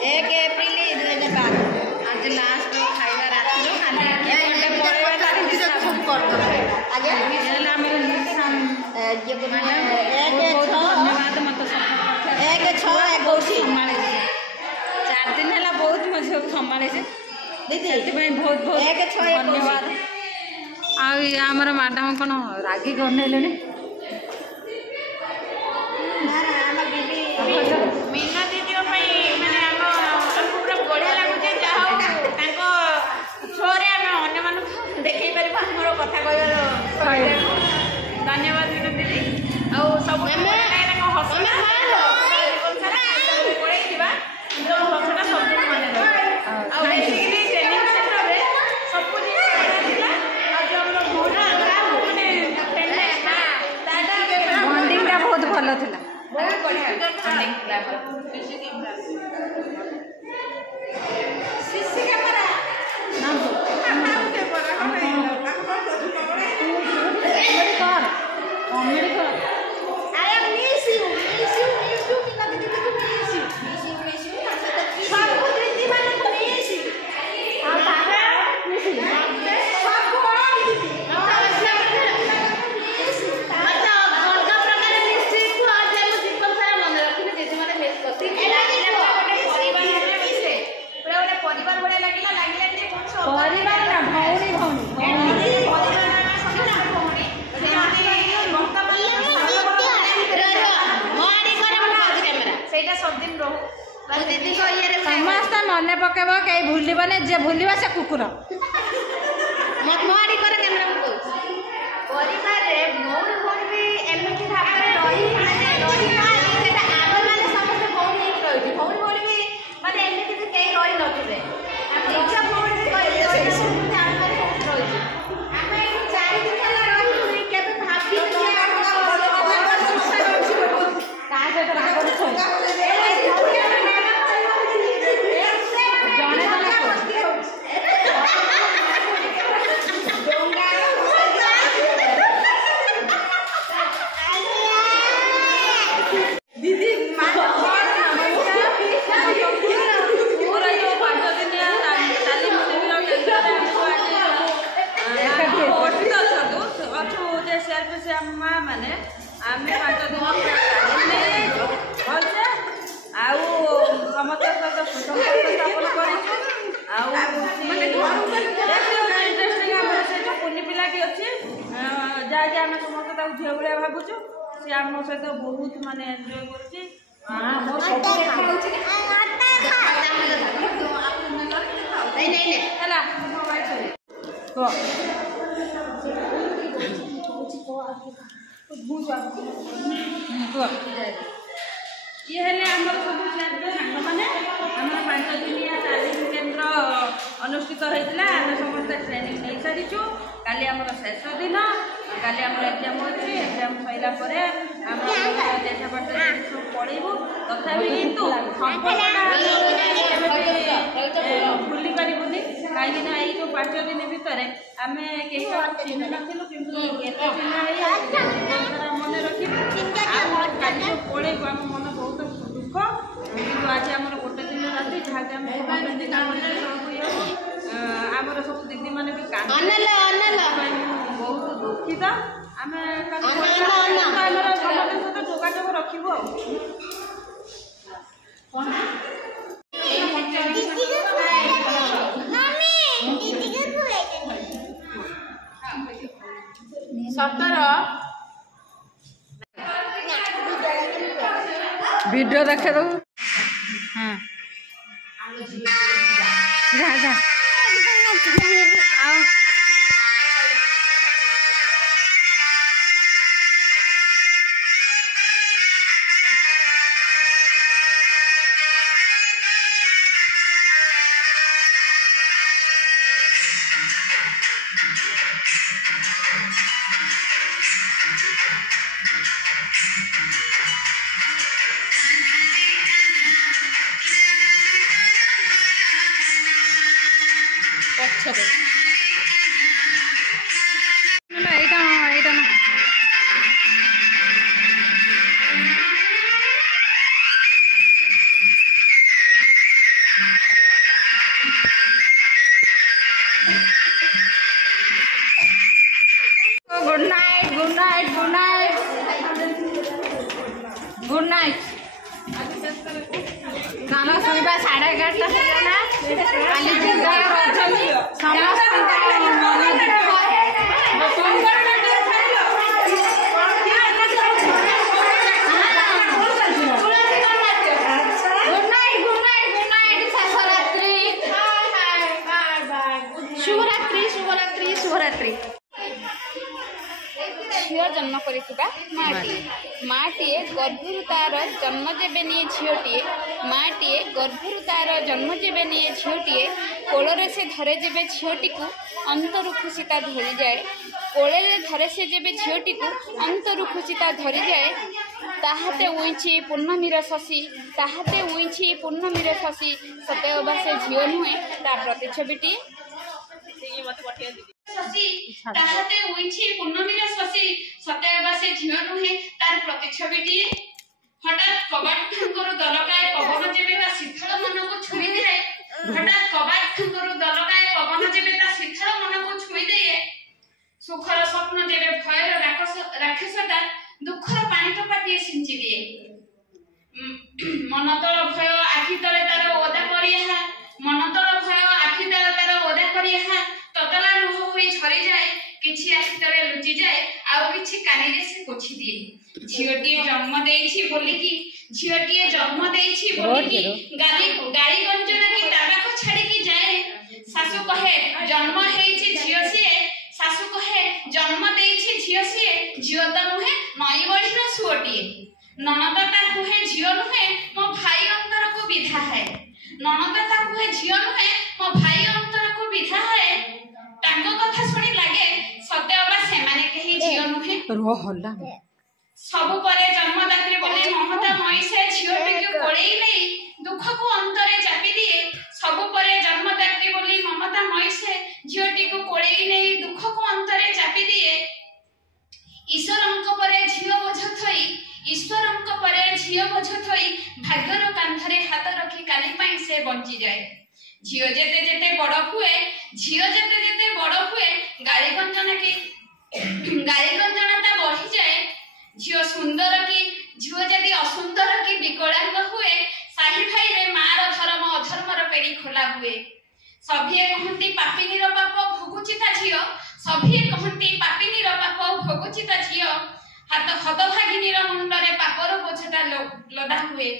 1 April 2012 आज last खाଇବା ରାତିରୁ ଖାଲି ପଳେଇବା ତାର ହିସାବ ସବୁ କରିଦେବା ଆଜ୍ଞା ହେଲେ ଆମର ଧନ୍ୟବାଦ ମତେ 1/6 ସମ୍ଭାଳିଛି 4 ଦିନ ହେଲା ବହୁତ ମୋ ଝିଅକୁ ସମ୍ଭାଳିଛି ସେଥିପାଇଁ ବହୁତ ବହୁତ ଧନ୍ୟବାଦ। ଆଉ ଆମର ମ୍ୟାଡ଼ାମ କ'ଣ ରାଗି କରିନେଲେଣି मीना दीदी मैंने पूरा बढ़िया लगुचे जहाँ तांको थ्रोरे आम अन्य मानक देखे पार आमर कथा कह धन्यवाद मीना दीदी आउ सब हस हसटा सब मन बेसिकली ट्रेनिंग सेंटर में सब बॉन्डिंग बहुत भल था बहुत बढ़िया सीसी कैमरा कॉमेडी कर I am miss you Meena दीदी को मिस यू सब दीदी माने को मिस यू हां ताका मिस यू सब को दीदी परिवार बड़े लगिला परिवार ना भौणी समस्त मन पकेब कहीं भूलने जे भूलवा से कुकुर परिवार भौणी भौणी भी एमती भाव में रही समस्त भौणी रही भौणी भौणी भी माने एमती भी कहीं रही नथिबे निज भौणी भी रही आमे 4 दिन होला रही केबे भाबी का जे राग मैंने आम 5 दिन भलसे आउ समस्त सहित सुसंपर्क स्थापन इंटरेस्टिंग आम से जो कुनी पिलाटी अच्छी जहाँकि आम समस्त झील भाया भावुँ सी आम सहित बहुत माने एंजॉय करुच्ची ये हेले आमर सब सांग मैंने आम 5 दिनिया तालीम केन्द्र अनुष्ठित होता आम समस्त ट्रेनिंग नहीं सारीचु काली आमर शेष दिन काली आमर एग्जाम अच्छी एग्जाम सरला देशपाठ सब पढ़ू तथापि कितु भूली पारूनी कहीं जो 5 दिन भितर आम कहीं चिन्ह नथिलु किंतु एत चिन्ह मन रखी काली जो पढ़ेबू आम मन बहुत दुख किंतु आज आम 1 दिन राति जहाँ दिन आमर सब दीदी मैंने भी बहुत दुखित आम सहित जोगाजोग रखू वीडियो देखे दो हाँ जा जा आओ हाँ सुबह 11:30 होगा काली दुर्गा रजनी समस्त झील जन्म माटीए गर्भरु तार जन्म जेबे नहीं झीटीए माटीए गर्भरु तार जन्म जेबे नहीं झीटीए कोଳରେ से धरे जेबे झीटी को अंतरु खुशिता धरी जाए कोଳରେ धरे से जेबे झीटी को अंतरु खुशिता धरी जाए ताहाते उइछि पूर्णमीर शशि ताहाते उइछि पूर्णमीर शशि सते अबा से झील नुहे ता प्रतिछबिटी शशि ताहाते उइछि पूर्णमीर शशि सतेबा से झील नुहे तार प्रतिछबिटी हठात कबाट ठंकर दलकाय पवन जेबे ता शीतल मन को छुई दिए हठात कबाट ठंकर दलकाय पवन जेबे ता शीतल मन को छुई दिए सुखर स्वप्न जेबे भयर राक्षसटा दुखर पानी टपाटिए सिंची दिए मनतल भय आखि तले तार ओदा करिया मनतल भय आखि तले तार ओदा करिया ततला लुह होई झरी जाए किछि आखि तले लुचि जाए आउ किछि कानी रे से कोछि दिए झियोटी जन्म देइछि बोली की झियोटी जन्म देइछि बोली की गाली गंजना की ताबाक छाड़ी की जाए सासु कहे जन्म हेइछि झियो सिए सासु कहे जन्म देइछि झियो सिए झियो त नुहे नई बढिना सुओटी ननदता कुहे झियो नुहे मो भाई अंतर को विधा है ननदता कुहे झियो नुहे मो भाई अंतर को विधा है तांको कथा सुनी लागे सत्य अबा सेमाने केही झियो नुहे रोहला सब परे जन्मदात्री बोले ममता मईसे झियोटी को कोळेई नै दुख को अंतरे चापी दिए सब परे जन्मदात्री बोली ममता मईसे झियोटी को कोळेई नै दुख को अंतरे चापी दिए ईश्वरंक परे झियो बोझ थई ईश्वरंक परे झियो बोझ थई भाग्यर कांधरे हाथ रखी काली पाई से बंची जाए झियो जेते जेते बड़ हुए झियो जेते जेते बड़ हुए गाली गंजनाता बढ़ी जाए झियो सुंदर की झियो जदि असुंदर की विकलांग हुए साही भाई रे मार धर्म अधर्मर पेड़ी खोला हुए सभिए कहंती पापिनीर पाप भोगुचिता झियो सभिए कहंती पापिनीर पाप भोगुचिता झियो हाथ हतभागिनीर मुंडरे पापर बोझटा लदा हुए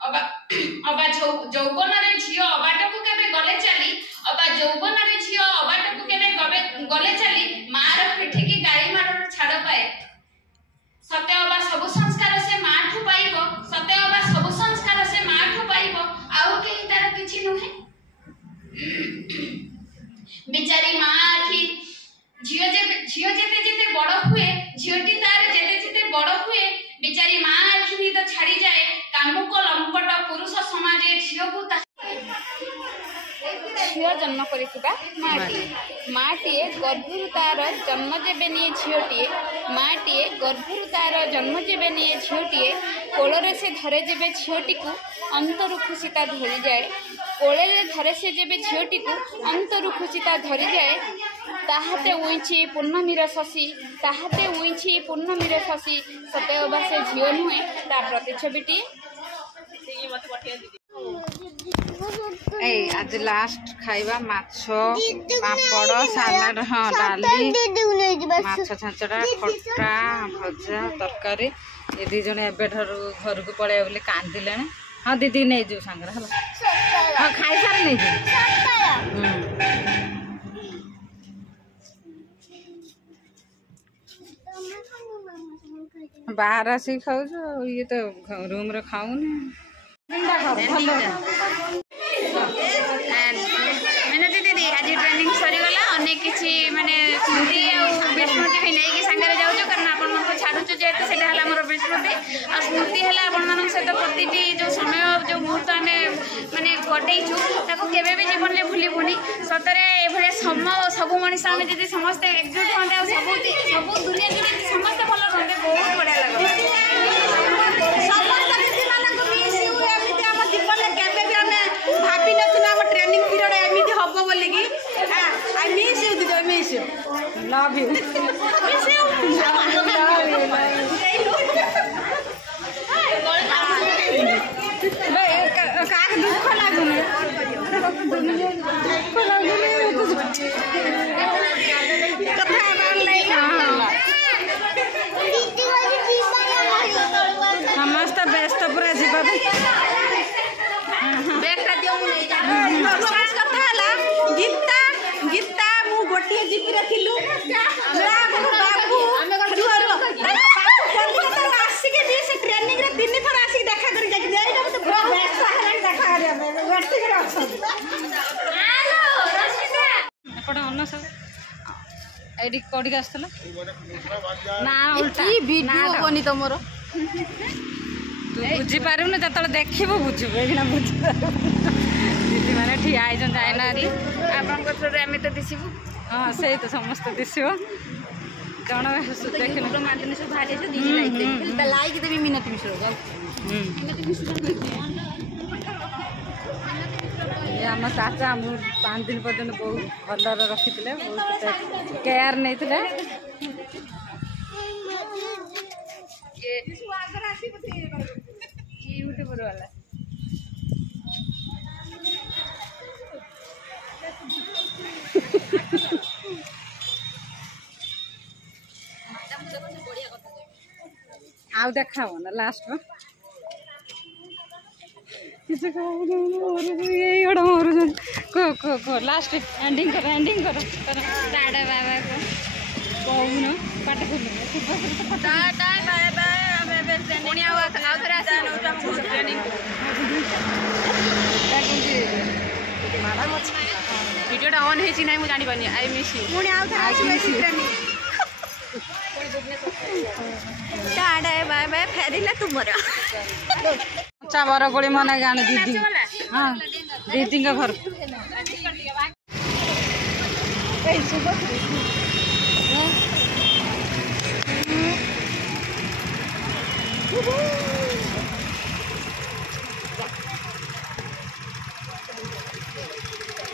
अबा जौवन रे झियो अबाटकु केबे गले चली अबा जौवन रे झियो अबाटकु केबे गले चली मार पिठी की गाड़ी मारर छाड़ पाए सत्य अबा सब संस्कार से माठु पाइबो सत्य अबा सब संस्कार से माठु पाइबो आउ केही तार किछि नहे बिचारी मां आखी झियो जेते जेते बड़ हुए झियोटी तार जेते जेते बड़ हुए बिचारी मां आखी तो छाड़ी जाए कामुक लंपट पुरुष समाज झियो को झियो जन्म करिथिबा माटीए गर्भरु तार जन्म जेबे नहीं झियोटीए माटीए गर्भरु तार जन्म जेबे नहीं झियोटीए कोଳରେ से धरे जेबे झियोटी को अंतरु खुशिता धरी जाए कोଳରେ धरे से जेबे झियोटी को अंतरु खुशिता धरी जाए ताहाते उइछि पूर्णमीर शशि ताहाते उइछि पूर्णमीर शशि सते अबा से झियो नुहे ता प्रतिछबिटी आज लास्ट खाइबा माछ पापड़ सालाड हाँ डाली माछ छांचड़ा खट्टा भजा तरकारी ये दी जन एबे घर को पड़े बोले कांदिले हाँ दीदी नहीं जो सांगर हाँ खाई सार नहीं बाहर आसिक खाऊ ये तो रूम रे खाऊनी मैंने दीदी आज ट्रेनिंग सरीगला अनेक किसी माने स्मृति और विस्मृति भी नहीं सांगे जाऊँ कारण आपण मन छाड़ू जेहेतु से मोर विस्मृति आ स्मृति है आपण सहित प्रति जो समय जो मुहूर्त आम माने कटेचु केवे भी जीवन में भूलबुनि सतरे ये सब मनीष आम जी समस्ते एकजुट हाँ सब दुनिया समस्ते भल रही बहुत बढ़िया लगे भाभी नथिना हम ट्रेनिंग पीरियड एमिति हबो बोली कि आई मिस यू दीदी I miss you love you miss you କାହାକୁ ଦୁଃଖ ଲାଗୁନି କଥା ସମସ୍ତେ ବ୍ୟସ୍ତ ପୁରା ଯିବା କଥା ହେଲା ଗୀତା ଗୀତା ମୁଁ ଗୋଟିଏ ଜିପିରେ ଥିଲୁ ଆସିକି ସେ ଟ୍ରେନିଂରେ 3 ଥର ଆସିକି ଦେଖା କରି ଯାଇଛନ୍ତି ଏଇଟା ମତେ ପୁରା ବ୍ୟସ୍ତ ହେଲାଣି ଦେଖା କରିବା ପାଇଁ ୱେଟିଂରେ ଅଛନ୍ତି ଏପଟେ ଅନ୍ନ ସବୁ ଏଇଠି କୋଉଠିକି ଆସିଥିଲ ନା ଉଲ୍ଟା ଭିଡିଓ ବନି ତମର ତୁ ବୁଝିପାରିବୁନି ଯେତେବେଳେ ଦେଖିବୁ ବୁଝିବୁ ଏଇନା ବୁଝିପାରିବୁ ଦିଦି ମାନେ ଠିଆ ହେଇଛନ୍ତି ଯାଇନାହାନ୍ତି ଆପଣଙ୍କ ଥ୍ରୋରେ ଆମେ ତ ଦିଶିବୁ ହଁ ସେଇ ତ ସମସ୍ତେ ଦିଶିବ ଜଣ ଦେଖିନୁ ମାଦିନ ସବୁ ବାହାରି ଦିଦି ଲାଇକ୍ ଦେବି ମିନତି ମିଶ୍ର ଆମ ଚାଚା ମୁଁ 5 ଦିନ ପର୍ଯ୍ୟନ୍ତ ବହୁତ ଭଲରେ ରଖିଥିଲେ ବହୁତ କେୟାର ନେଇଥିଲେ यूट्यूबर वाला ଆଉ ଦେଖାବ ନା ଲାଷ୍ଟ କିଛି ଏଇଗୁଡ଼ା ମରୁଛନ୍ତି କହ ଲାଷ୍ଟ ଏଣ୍ଡିଙ୍ଗ କର ଟାଟା ବାବା କହୁନ ପାଠ वीडियोटा ऑन है ना मुझे जानी पानी आई मिस यू पुणी आउ टाटा बाय बाय फेरिला तुमर चा बरकोड़ी मन गाने दीदी हाँ दीदी का घर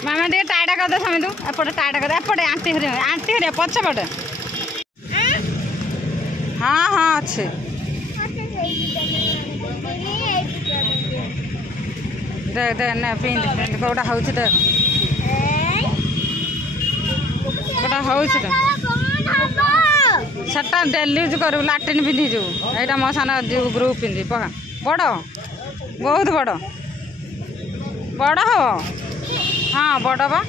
मामा टे टाटा कर समय तू एपटे टाटा कर एपटे आंटी हरिया पछपटे हाँ हाँ अच्छे दे दे ना पिंध कौटा हूँ दे कौटा हूँ सेटा डेली यूज करू लाट्रिन पिंधि जो यहाँ मो सान ग्रुप पिंधि पका बड़ बहुत बड़ बड़ हो हाँ बड़ बा